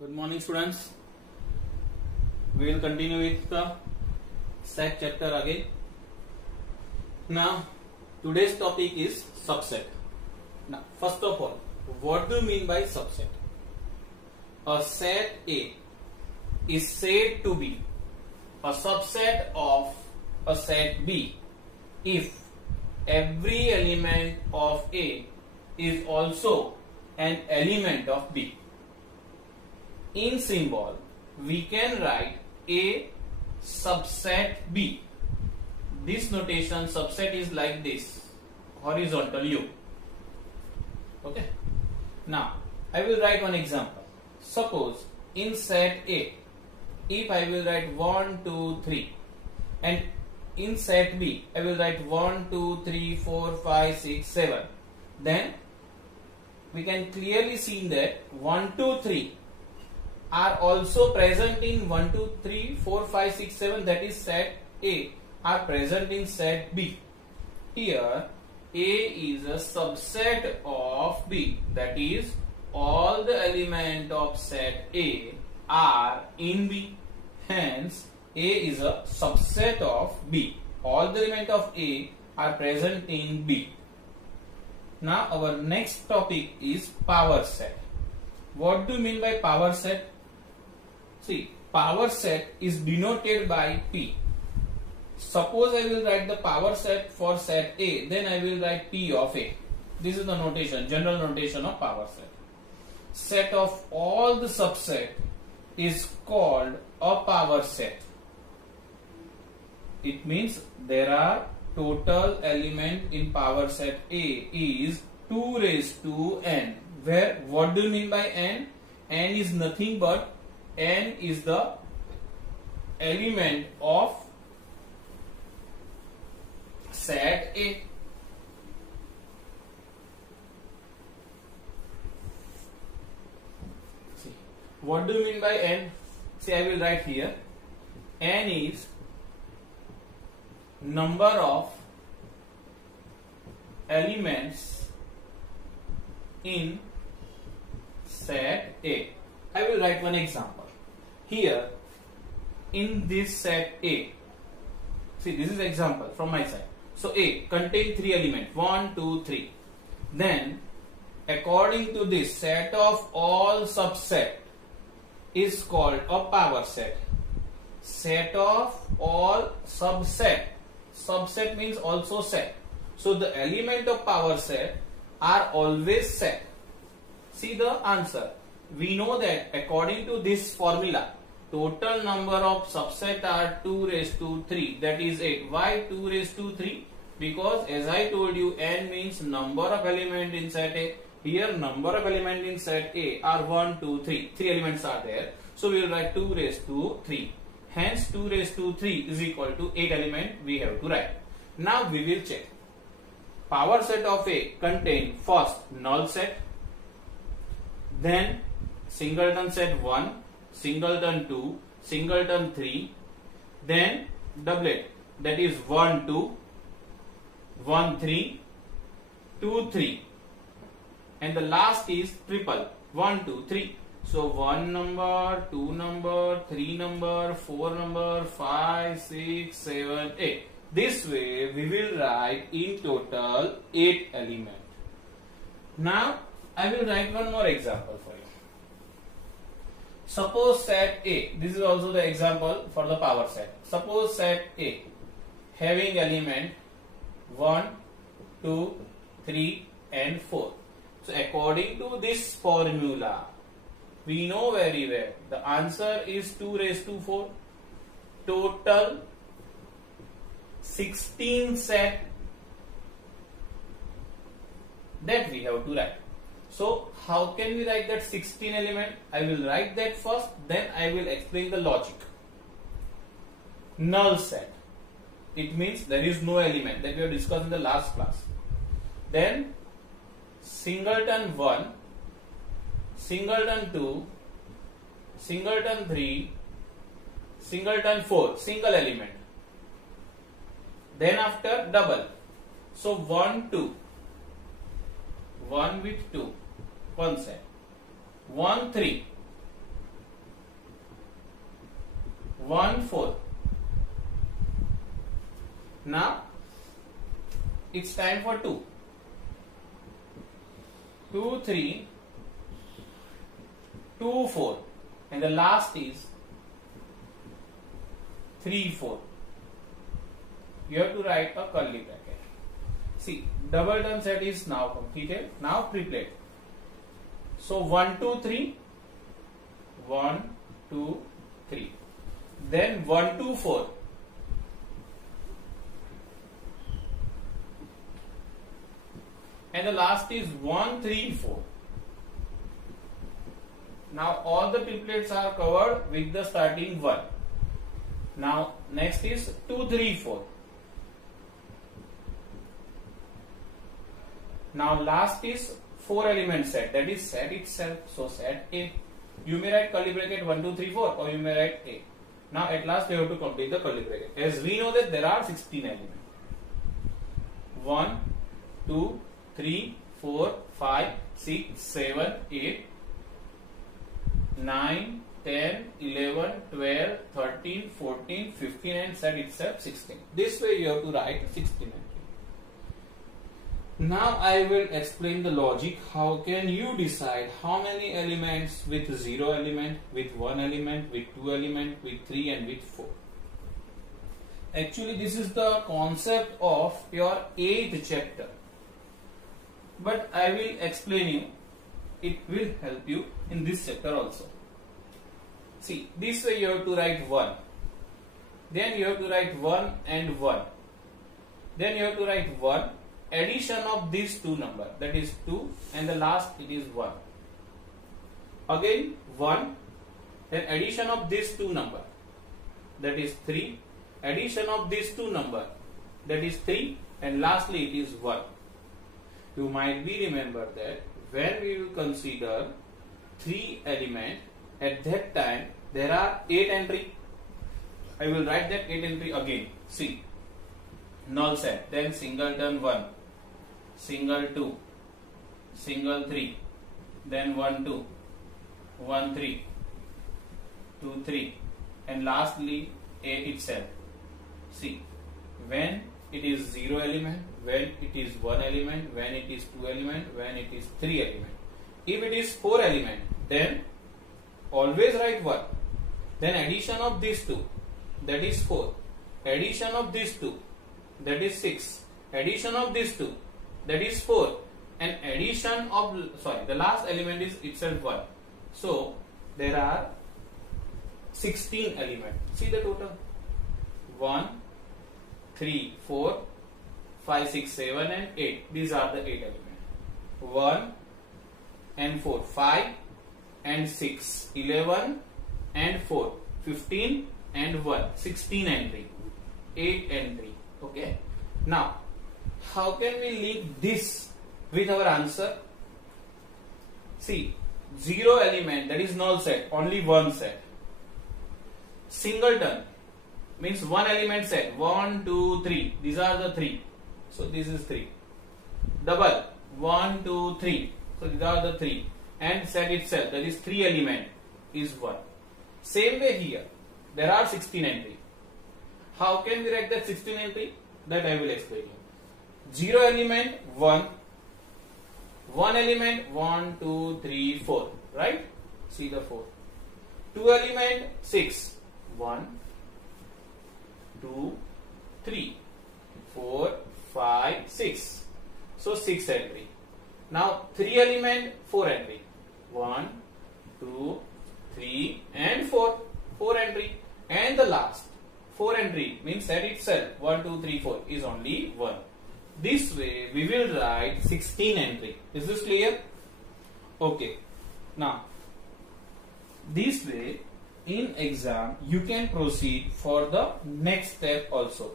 Good morning, students. We will continue with the set chapter again. Now, today's topic is subset. Now, first of all, what do you mean by subset? A set A is said to be a subset of a set B if every element of A is also an element of B. In symbol, we can write A subset B. This notation subset is like this, horizontal U. Okay. Now, I will write one example. Suppose in set A, if I will write 1, 2, 3, and in set B, I will write 1, 2, 3, 4, 5, 6, 7, then we can clearly see that 1, 2, 3 are also present in 1, 2, 3, 4, 5, 6, 7, that is set A, are present in set B. Here, A is a subset of B, that is, all the elements of set A are in B. Hence, A is a subset of B. All the elements of A are present in B. Now, our next topic is power set. What do you mean by power set? See, power set is denoted by P. Suppose I will write the power set for set A, then I will write P of A. This is the notation, general notation of power set. Set of all the subset is called a power set. It means there are total element in power set A is 2 raised to n. Where, what do you mean by n? N is nothing but n is the element of set A. See, what do you mean by n? See, I will write here. N is number of elements in set A. I will write one example. Here, in this set A, see, this is example from my side. So A contains 3 elements, 1, 2, 3. Then, according to this, set of all subset is called a power set. Set of all subset. Subset means also set. So the element of power set are always set. See the answer. We know that according to this formula, total number of subset are 2 raised to 3, that is 8. Why 2 raised to 3? Because as I told you, n means number of element in set A. Here number of element in set A are 1, 2, 3. 3 elements are there. So we will write 2 raised to 3. Hence 2 raised to 3 is equal to 8 element we have to write. Now we will check. Power set of A contain first null set, then singleton set 1, singleton 2, singleton 3, then doublet, that is 1, 2, 1, 3, 2, 3, and the last is triple, 1, 2, 3. So 1 number, 2 number, 3 number, 4 number, 5, 6, 7, 8. This way we will write in total 8 elements. Now I will write one more example for you. Suppose set A, this is also the example for the power set. Suppose set A having element 1, 2, 3 and 4. So according to this formula, we know very well the answer is 2 raised to 4. Total 16 set that we have to write. So how can we write that 16 element? I will write that first, then I will explain the logic. Null set. It means there is no element, that we have discussed in the last class. Then singleton 1, singleton 2, singleton 3, singleton 4, single element. Then after double. So 1, 2. 1 with 2, one set. 1, 3. 1 4. Now it's time for 2. 2 3, 2 4, and the last is 3 4. You have to write a curly bracket. See, double turn set is now completed. Now preplate. So 1 2 3, 1 2 3, then 1 2 4. And the last is 1 3 4. Now all the triplets are covered with the starting 1. Now next is 2 3 4. Now last is 4 element set, that is set itself. So set A. You may write curly bracket 1 2 3 4, or you may write A. Now at last we have to complete the curly bracket. As we know that there are 16 elements. 1 2 3 4 5 6 7 8 9 10 11 12 13 14 15, and set itself 16. This way you have to write 16 entry. Now I will explain the logic. How can you decide how many elements with 0 element, with 1 element, with 2 element, with 3, and with 4. Actually this is the concept of your 8th chapter, but I will explain you. It will help you in this chapter also. See, this way you have to write 1, then you have to write 1 and 1, then you have to write 1 addition of these two numbers, that is 2, and the last it is 1. Again 1, then addition of these two numbers, that is 3, addition of these two numbers, that is 3, and lastly it is 1. You might be remember that when we will consider 3 element, at that time there are 8 entry. I will write that 8 entry again. See, null set, then singleton 1, single 2, single 3, then 1 2, 1 3, 2 3, and lastly A itself. See, when it is 0 element, when it is 1 element, when it is 2 element, when it is 3 element. If it is 4 element, then always write 1. Then addition of these two, that is 4. Addition of these two, that is 6. Addition of these two, that is 4. And addition of, the last element is itself 1. So there are 16 elements. See the total. 1, 3, 4, 5, 6, 7 and 8. These are the 8 elements. 1 and 4, 5 and 6, 11 and 4, 15 and 1, 16 entry, 8 entry. Okay. Now, how can we link this with our answer? See, 0 element, that is null set, only one set. Singleton means 1 element set, 1, 2, 3. These are the 3. So this is 3. Double, 1, 2, 3. So these are the 3. And set itself, that is 3 element, is 1. Same way here, there are 16 entry. How can we write that 16 entry? That I will explain you. 0 element 1, 1 element 1, 2, 3, 4. Right? See the 4. 2 element 6. 1, 2, 3, 4, 5, 6. So 6 entry. Now 3 element 4 entry. 1, 2, 3 and 4. 4 entry. And the last 4 entry means set itself 1, 2, 3, 4 is only 1. This way we will write 16 entry. Is this clear? Okay. Now this way in exam you can proceed for the next step also.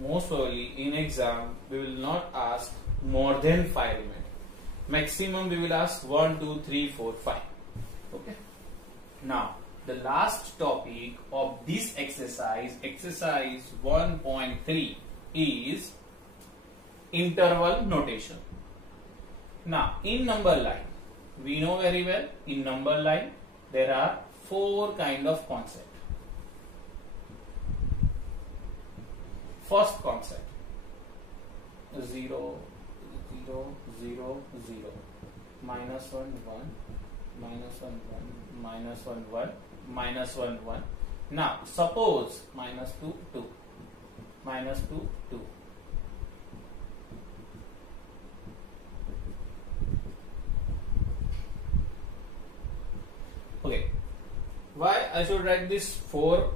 Most probably in exam we will not ask more than 5 elements. Maximum we will ask 1, 2, 3, 4, 5. Okay. Now the last topic of this exercise, exercise 1.3, is interval notation. Now in number line, we know very well in number line there are 4 kind of concept. first concept. 0, 0, 0, 0, minus 1, 1, minus 1, 1, minus 1, 1, minus 1, 1. Now, suppose minus 2, 2, minus 2, 2. Okay, why I should write this 4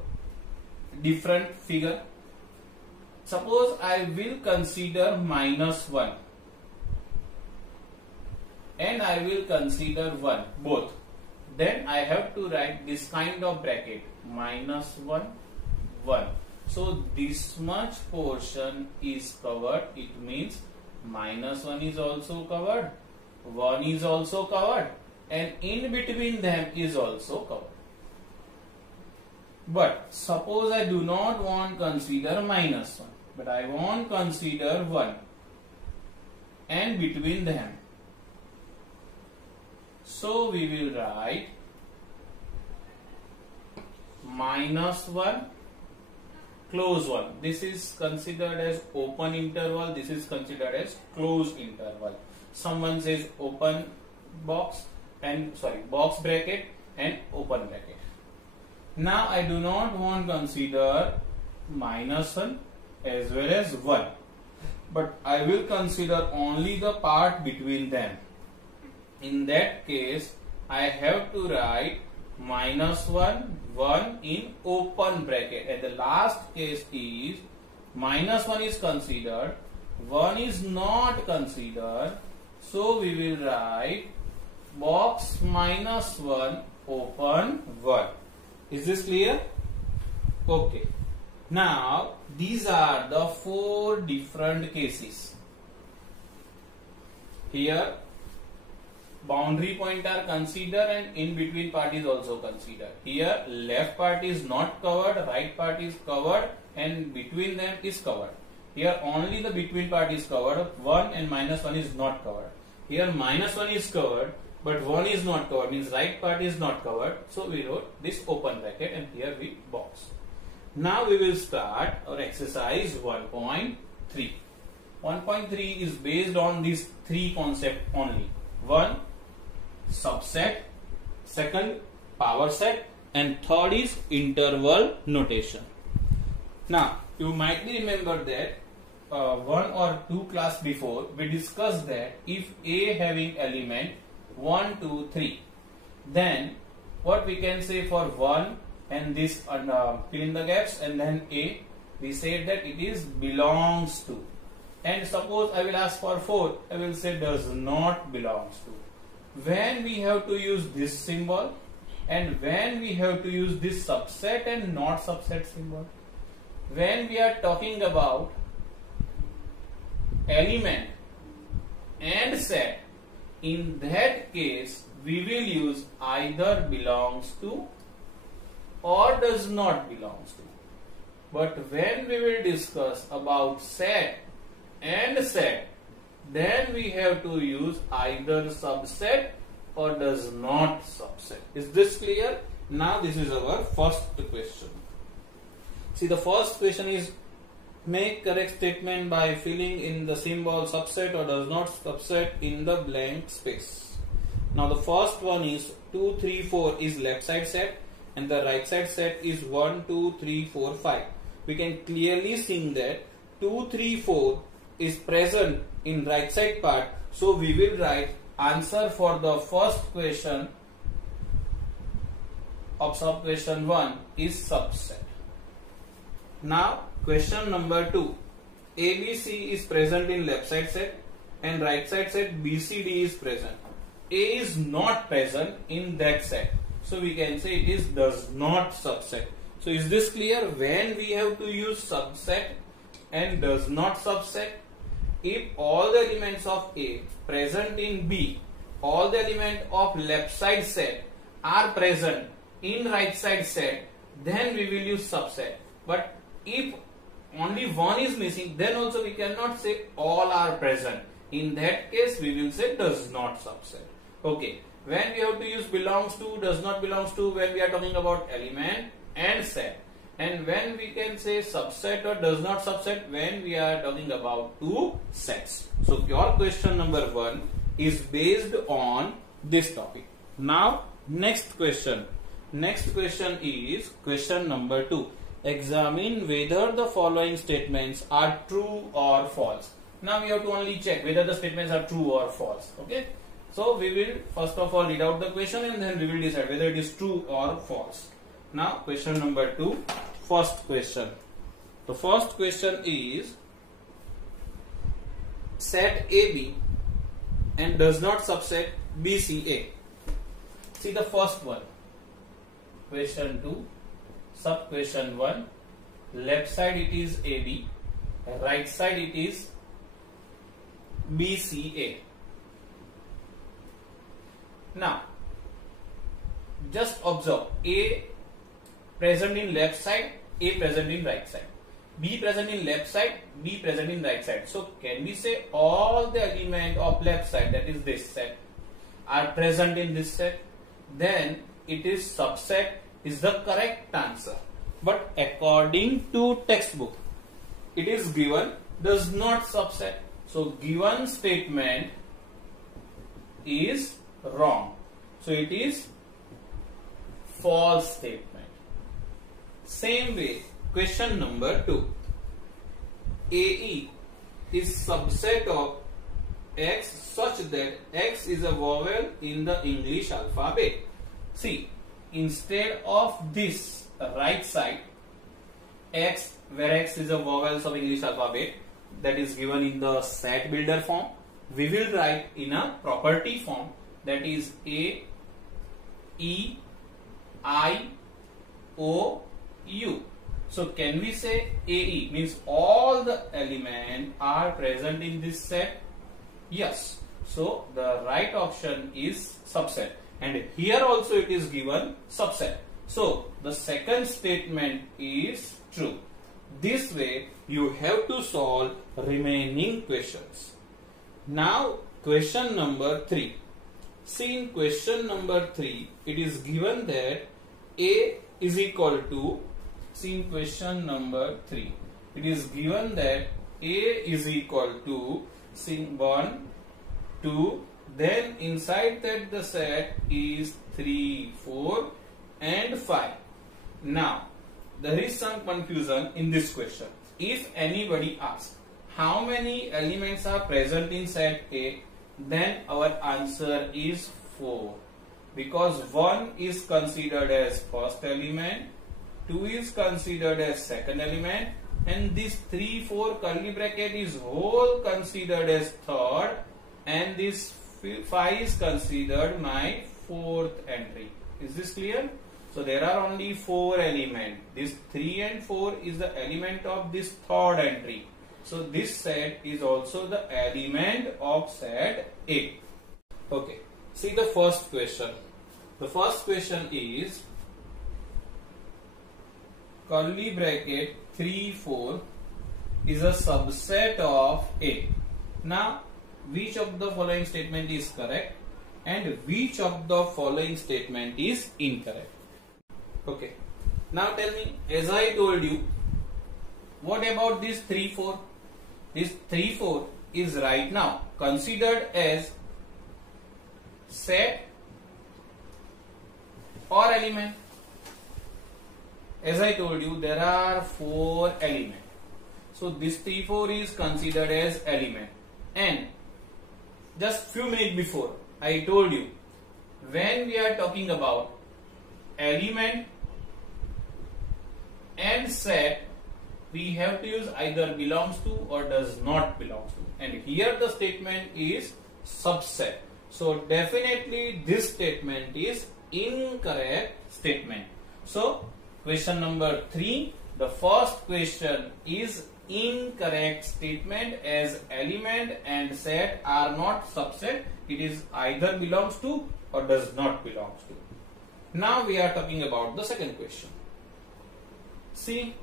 different figure? Suppose I will consider minus 1 and I will consider 1 both. Then I have to write this kind of bracket, minus 1, 1. So this much portion is covered. It means minus 1 is also covered, 1 is also covered, and in between them is also covered. But suppose I do not want consider minus 1, but I want consider 1 and between them. So we will write minus 1, close 1. This is considered as open interval. This is considered as closed interval. Someone says open box and box bracket and open bracket. Now I do not want consider minus 1 as well as 1, but I will consider only the part between them. In that case, I have to write minus 1, 1 in open bracket. And the last case is minus 1 is considered, 1 is not considered. So we will write box minus 1, open 1. Is this clear? Okay. Now, these are the 4 different cases. Here, boundary point are considered and in between part is also considered. Here, left part is not covered, right part is covered, and between them is covered. Here, only the between part is covered, 1 and minus 1 is not covered. Here, minus 1 is covered, but 1 is not covered, means right part is not covered. So we wrote this open bracket and here we box. Now we will start our exercise 1.3. 1.3 is based on these 3 concepts only. 1, subset, second, power set, and third is interval notation. Now you might remember that 1 or 2 class before we discussed that if A having element 1, 2, 3, then what we can say for 1 and this fill in the gaps and then A, we said that it is belongs to. And suppose I will ask for 4, I will say does not belongs to. When we have to use this symbol and when we have to use this subset and not subset symbol. When we are talking about element and set, in that case we will use either belongs to or does not belongs to. But when we will discuss about set and set, then we have to use either subset or does not subset. Is this clear? Now this is our first question. See, the first question is make correct statement by filling in the symbol subset or does not subset in the blank space. Now the first one is 2, 3, 4 is left side set and the right side set is 1, 2, 3, 4, 5. We can clearly see that 2, 3, 4 is present in right side part. So we will write answer for the first question of sub question 1 is subset. Now question number 2, ABC is present in left side set and right side set BCD is present. A is not present in that set. So we can say it is does not subset. So is this clear? When we have to use subset and does not subset, if all the elements of A present in B, all the elements of left side set are present in right side set, then we will use subset. But if only one is missing, then also we cannot say all are present. In that case, we will say does not subset. Okay. When we have to use belongs to, does not belongs to, when we are talking about element and set. And when we can say subset or does not subset, when we are talking about two sets. So your question number 1 is based on this topic. Now next question. Next question is question number 2. Examine whether the following statements are true or false. Now we have to only check whether the statements are true or false. Okay. So we will first of all read out the question and then we will decide whether it is true or false. Now question number 2. First question. The first question is set AB and does not subset BCA. See the first one. Question 2. Sub question 1. Left side it is AB. Right side it is BCA. Now just observe A present in left side, A present in right side, B present in left side, B present in right side. So can we say all the element of left side, that is this set, are present in this set? Then it is subset is the correct answer. But according to textbook, it is given does not subset. So given statement is wrong. So it is false statement. Same way, question number 2. AE is subset of X such that X is a vowel in the English alphabet. See, instead of this right side, X, where X is a vowels of English alphabet that is given in the set builder form, we will write in a property form, that is A, E, I, O, U. So can we say AE means all the elements are present in this set? Yes. So the right option is subset, and here also it is given subset. So the second statement is true. This way you have to solve remaining questions. Now question number 3. See, in question number 3 it is given that A is equal to, see in question number 3 it is given that A is equal to, see 1, 2, then inside that the set is 3, 4 and 5. Now there is some confusion in this question. If anybody asks how many elements are present in set A, then our answer is 4, because 1 is considered as first element, 2 is considered as second element, and this 3, 4 curly bracket is whole considered as third, and this 5 is considered my fourth entry. Is this clear? So there are only 4 elements. This 3 and 4 is the element of this third entry. So this set is also the element of set A. Okay. See the first question. The first question is curly bracket 3, 4 is a subset of A. Now which of the following statement is correct and which of the following statement is incorrect? Okay. Now tell me, as I told you, what about this 3, 4? This 3, 4 is right now considered as set or element. As I told you, there are 4 elements. So this 3, 4 is considered as element. And just few minutes before I told you, when we are talking about element and set, we have to use either belongs to or does not belongs to. And here the statement is subset. So definitely this statement is incorrect statement. So question number 3, the first question is incorrect statement, as element and set are not subset. It is either belongs to or does not belongs to. Now we are talking about the second question. See,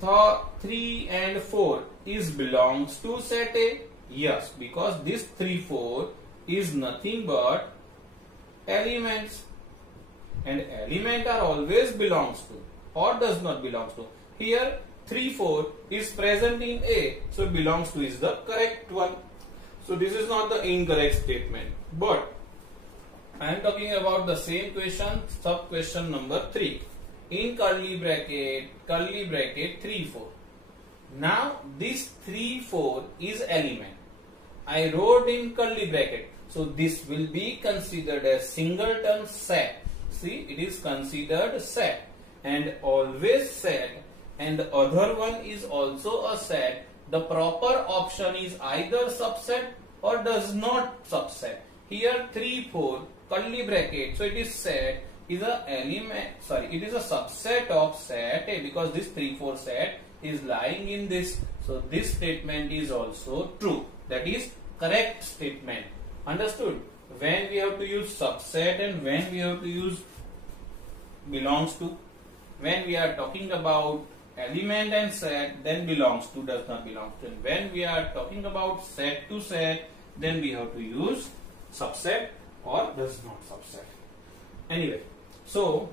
3 and 4 is belongs to set A. Yes, because this 3, 4 is nothing but elements, and element are always belongs to or does not belongs to. Here 3, 4 is present in A, so belongs to is the correct one. So this is not the incorrect statement. But I am talking about the same question, sub question number 3. In curly bracket 3, 4. Now this 3, 4 is element. I wrote in curly bracket. So this will be considered a singleton set. See, it is considered set and always set, and the other one is also a set. The proper option is either subset or does not subset. Here 3, 4 curly bracket, so it is set is a element, it is a subset of set A, because this 3, 4 set is lying in this. So this statement is also true. That is correct statement. Understood? When we have to use subset and when we have to use belongs to. When we are talking about element and set, then belongs to, does not belong to. And when we are talking about set to set, then we have to use subset or does not subset. Anyway, so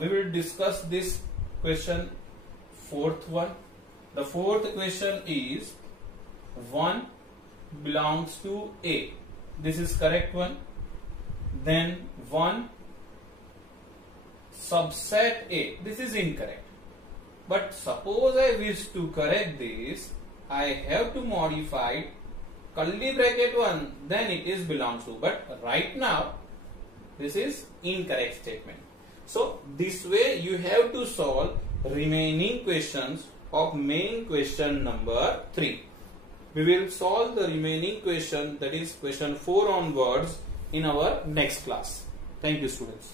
we will discuss this question, fourth one. The fourth question is 1 belongs to A. This is correct one. Then 1 subset A. This is incorrect. But suppose I wish to correct this, I have to modify curly bracket 1, then it is belongs to. But right now, this is incorrect statement. So this way you have to solve remaining questions of main question number 3. We will solve the remaining question, that is question 4 onwards, in our next class. Thank you, students.